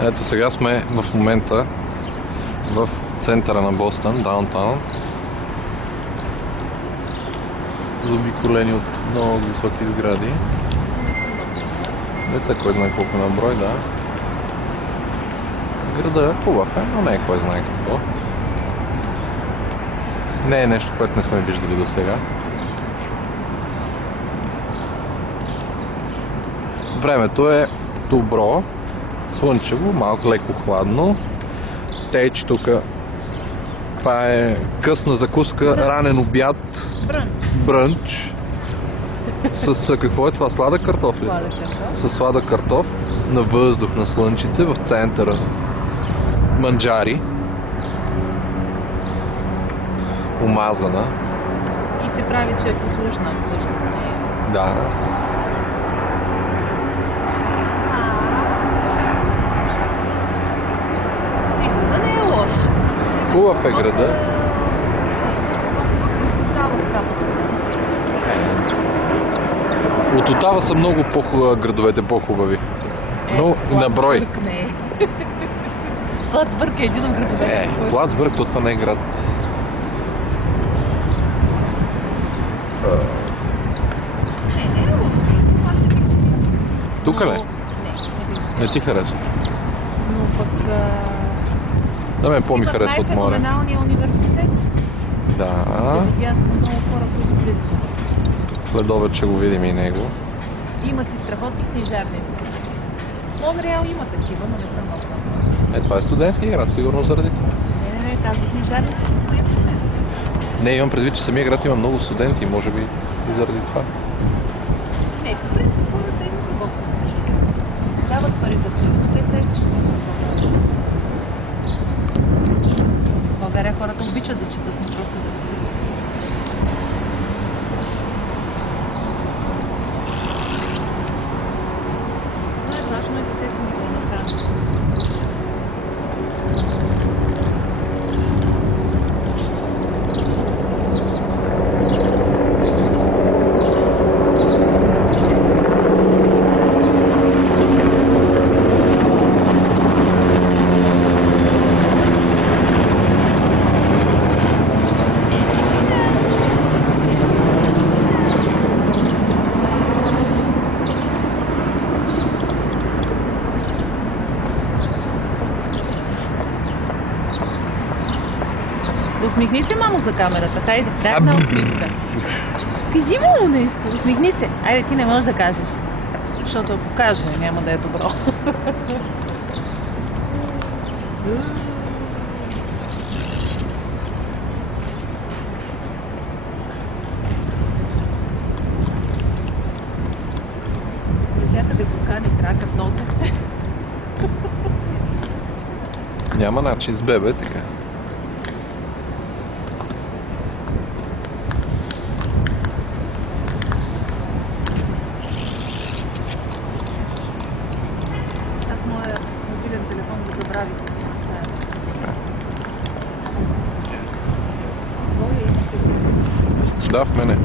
Ето сега сме в момента в центъра на Бостън, даунтаун. Заобиколени от много високи сгради. Не са кой знае колко на брой, да. Града е хубав, но не е кой знае какво. Не е нещо, което не сме виждали до сега. Времето е добро, слънчево, малко леко хладно. Тейч тук. Това е късна закуска, ранен обяд. Брънч. С какво е това? Сладък картоф ли? Сладък картоф. С сладък картоф на въздух, на слънчице в центъра. Манджари. Омазана. И се прави, че е послушна всъщност. Да. Да не е лош. Хубав е града. Отава скапа. От Отава са много градовете по-хубави. Но на брой. Не е. Плацбърг е един от градовете. Плацбърг, то това не е град. Не е лош. Тук ли? Не. Не ти харесва? Но пък... Да мен по-ми харесва от море. Най-феноменалния университет. Да. Се видях много хора, които влизат. След обед ще го видим и него. Имат и страхотни книжарници. Монреал има такива, но не съм много. Това е студентски град, сигурно заради това. Не, тази книжарница е нещо. Не, имам предвид, че самия град има много студенти, може би и заради това. Не, по принцип хората имат много книжки. Дават пари за книги, те се в България хората обичат да четат, но просто да се. Най-важно е детето ми да има храна. Усмихни се, мамо, за камерата. Хайде, дай една усмивка. Кажи му нещо. Усмихни се. Айде, ти не можеш да кажеш. Защото ако кажа, няма да е добро. Навсякъде покани тракът, носят се. Няма начин с бебе, така. Аз моя мобилен телефон го забравих. Да, в мене.